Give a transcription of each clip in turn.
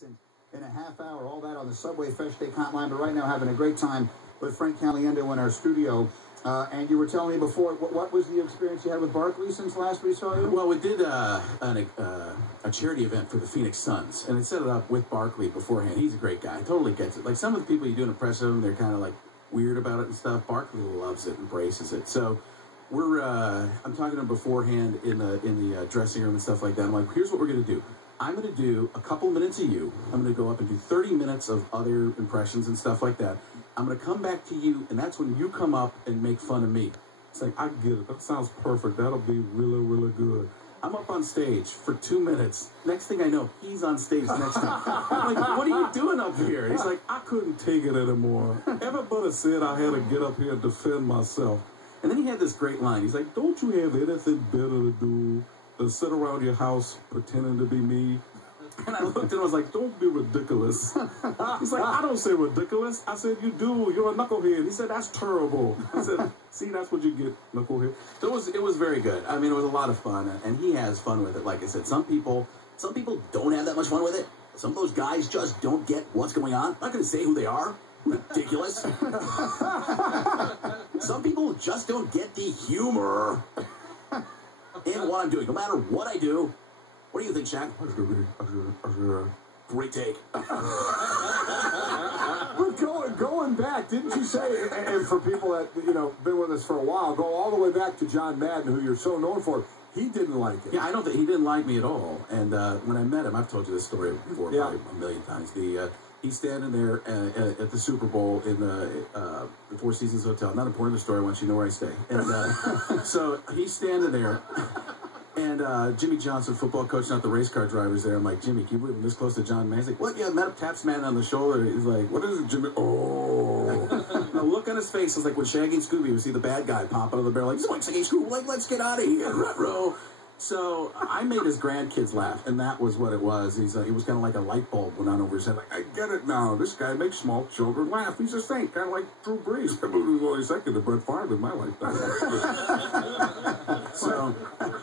recent in a half hour. All that on the Subway Fresh Take Hotline. But right now, having a great time with Frank Caliendo in our studio. And you were telling me before, what was the experience you had with Barkley since last we saw you? Well, we did a charity event for the Phoenix Suns, and it set it up with Barkley beforehand. He's a great guy. Totally gets it. Like, some of the people you do an impression of, they're kind of like weird about it and stuff. Barkley loves it, embraces it. So I'm talking to him beforehand in the dressing room and stuff like that. I'm like, here's what we're going to do. I'm going to do a couple minutes of you. I'm going to go up and do 30 minutes of other impressions and stuff like that. I'm going to come back to you, and that's when you come up and make fun of me. It's like, I get it. That sounds perfect. That'll be really, really good. I'm up on stage for 2 minutes. Next thing I know, he's on stage next to me. I'm like, what are you doing up here? He's like, I couldn't take it anymore. Everybody said I had to get up here and defend myself. And then he had this great line. He's like, don't you have anything better to do than sit around your house pretending to be me? And I looked at him and was like, don't be ridiculous. He's like, I don't say ridiculous. I said, you do. You're a knucklehead. He said, that's terrible. I said, see, that's what you get, knucklehead. So it was very good. I mean, it was a lot of fun, and he has fun with it. Like I said, some people don't have that much fun with it. Some of those guys just don't get what's going on. I'm not going to say who they are. Ridiculous. Some people just don't get the humor in what I'm doing. No matter what I do. What do you think, Shaq? Great take. But going back, didn't you say, and for people that, been with us for a while, go all the way back to John Madden, who you're so known for, he didn't like it. Yeah, I don't think he didn't like me at all. And when I met him, I've told you this story before probably a million times. He's standing there at the Super Bowl in the Four Seasons Hotel. Not important the story, I want you to know where I stay. And so he's standing there. And Jimmy Johnson, football coach, not the race car drivers there. I'm like, Jimmy, can you believe I'm this close to John Madden? He's like, what? Yeah, I met him, taps Madden on the shoulder. He's like, what is it, Jimmy? Oh. The look on his face was like when Shaggy and Scooby would see the bad guy pop out of the barrel. Like, he's like, Shaggy, Scooby, like, let's get out of here. Ruh-roh. So I made his grandkids laugh, and that was what it was. It was kind of like a light bulb went on over his head. Like, I get it now. This guy makes small children laugh. He's a saint, kind of like Drew Brees. I was only second to Brett Favre in my lifetime. So,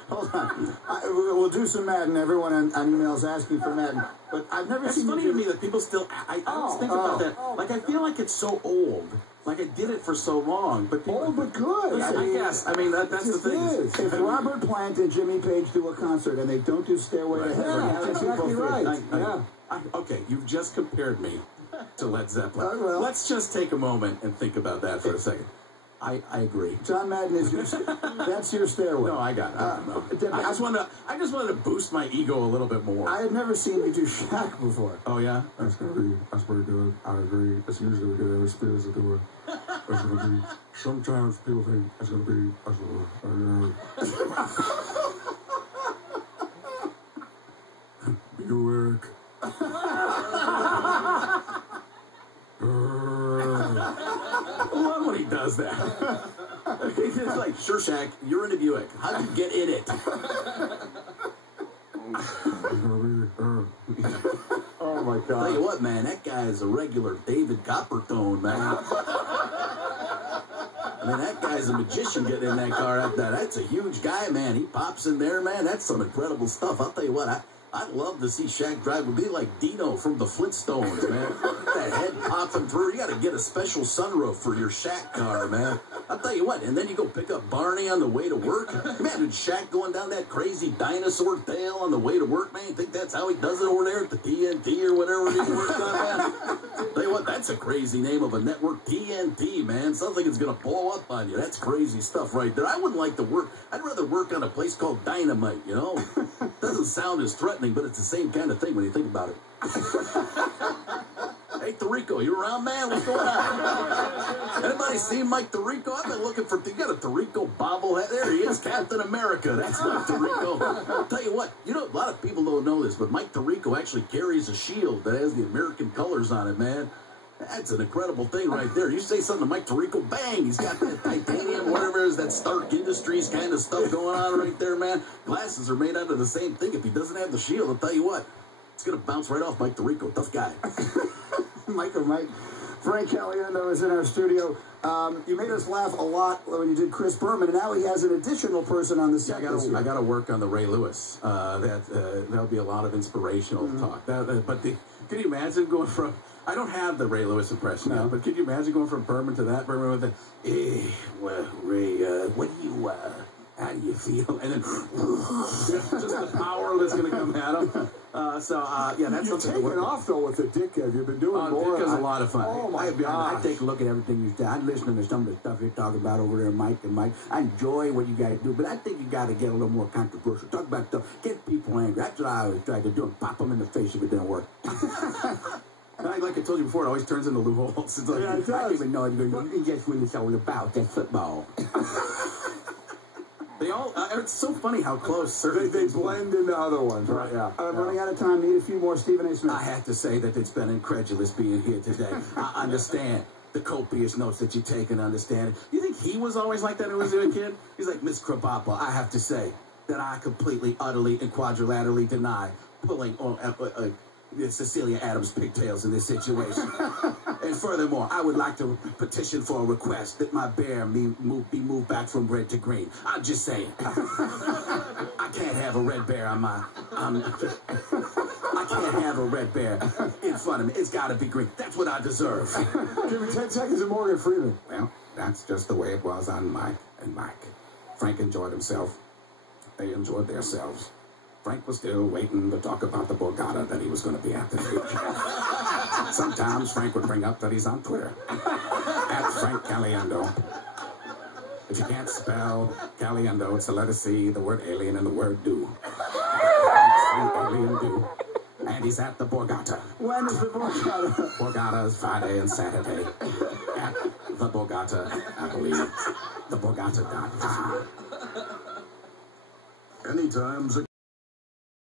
hold on. We'll do some Madden. Everyone on emails asking for Madden. But I've never seen. It's funny to me that people still. I always think about that. Like, I feel like it's so old. Like, I did it for so long, but people, old but good. I guess. I mean, that's the thing. If Robert Plant and Jimmy Page do a concert and they don't do Stairway to Heaven, that's exactly right. Okay, you've just compared me to Led Zeppelin. Well, let's just take a moment and think about that for a second. I agree. John Madden is that's your Stairway. No, I got it. I just wanted to boost my ego a little bit more. I had never seen you do Shaq before. Oh yeah, that's pretty good. I agree. That's usually what the spirits are doing. That's gonna be. Sometimes people think that's gonna be. Buick. I love when he does that. He's just like, sure, Shaq, you're in a Buick. How'd you get in it? Oh, my God. Tell you what, man, that guy is a regular David Coppertone, man. I mean, that guy's a magician getting in that car. That's a huge guy, man. He pops in there, man. That's some incredible stuff. I'll tell you what, I'd love to see Shaq drive. It would be like Dino from the Flintstones, man. That head popping through. You got to get a special sunroof for your Shaq car, man. I'll tell you what. And then you go pick up Barney on the way to work. Imagine Shaq going down that crazy dinosaur tail on the way to work, man. You think that's how he does it over there at the TNT or whatever he works on, man? Tell you what, that's a crazy name of a network, TNT, man. Sounds like it's going to blow up on you. That's crazy stuff right there. I wouldn't like to work. I'd rather work on a place called Dynamite, you know? Doesn't sound as threatening, but it's the same kind of thing when you think about it. Hey, Tirico, you around, man? What's going on? Anybody seen Mike Tirico? I've been looking for... You got a Tirico bobblehead. There he is, Captain America. That's Mike Tirico. I'll tell you what, a lot of people don't know this, but Mike Tirico actually carries a shield that has the American colors on it, man. That's an incredible thing right there. You say something to Mike Tirico, bang, he's got that titanium, whatever it is, that Stark Industries kind of stuff going on right there, man. Glasses are made out of the same thing. If he doesn't have the shield, I'll tell you what, it's going to bounce right off Mike Tirico. Tough guy. Mike. Frank Caliendo is in our studio. You made us laugh a lot when you did Chris Berman, and now he has an additional person on the set. I got to work on the Ray Lewis. That'll be a lot of inspirational talk. But Can you imagine going from? I don't have the Ray Lewis impression now, but can you imagine going from Berman to that? Berman with the, hey, well, Ray, what do you, how do you feel? And then just the power that's going to come at him. Yeah, that's You're taking off, though, with the Dick. Have you been doing more? Dick is a lot of fun. Oh, my God. I take a look at everything you say. I'm listening to some of the stuff you're talking about over there, Mike and Mike. I enjoy what you guys do, but I think you got to get a little more controversial. Talk about stuff. Get people angry. That's what I always try to do, and pop them in the face if it didn't work. Like I told you before, it always turns into loopholes. It's like, I don't even know that's what it's all about. That's football. They all, it's so funny how close certain They blend into other ones, right? Yeah. I'm running out of time. Need a few more. Stephen A. Smith. I have to say that it's been incredulous being here today. I understand the copious notes that you take and understand. You think he was always like that when he was a kid? He's like, Miss Krabappel, I have to say that I completely, utterly, and quadrilaterally deny pulling on Cecilia Adams' pigtails in this situation. And furthermore, I would like to petition for a request that my bear be moved back from red to green. I'm just saying. I can't have a red bear on my... I can't have a red bear in front of me. It's got to be green. That's what I deserve. Give me 10 seconds of Morgan Freeman. Well, that's just the way it was on Mike and Mike. Frank enjoyed himself. They enjoyed themselves. Frank was still waiting to talk about the Borgata that he was going to be at the beach. Sometimes Frank would bring up that he's on Twitter. At Frank Caliendo. If you can't spell Caliendo, it's the letter C, the word alien, and the word do. Alien do. And he's at the Borgata. When is the Borgata? Borgata is Friday and Saturday. At the Borgata, I believe. TheBorgata.com. Anytime's a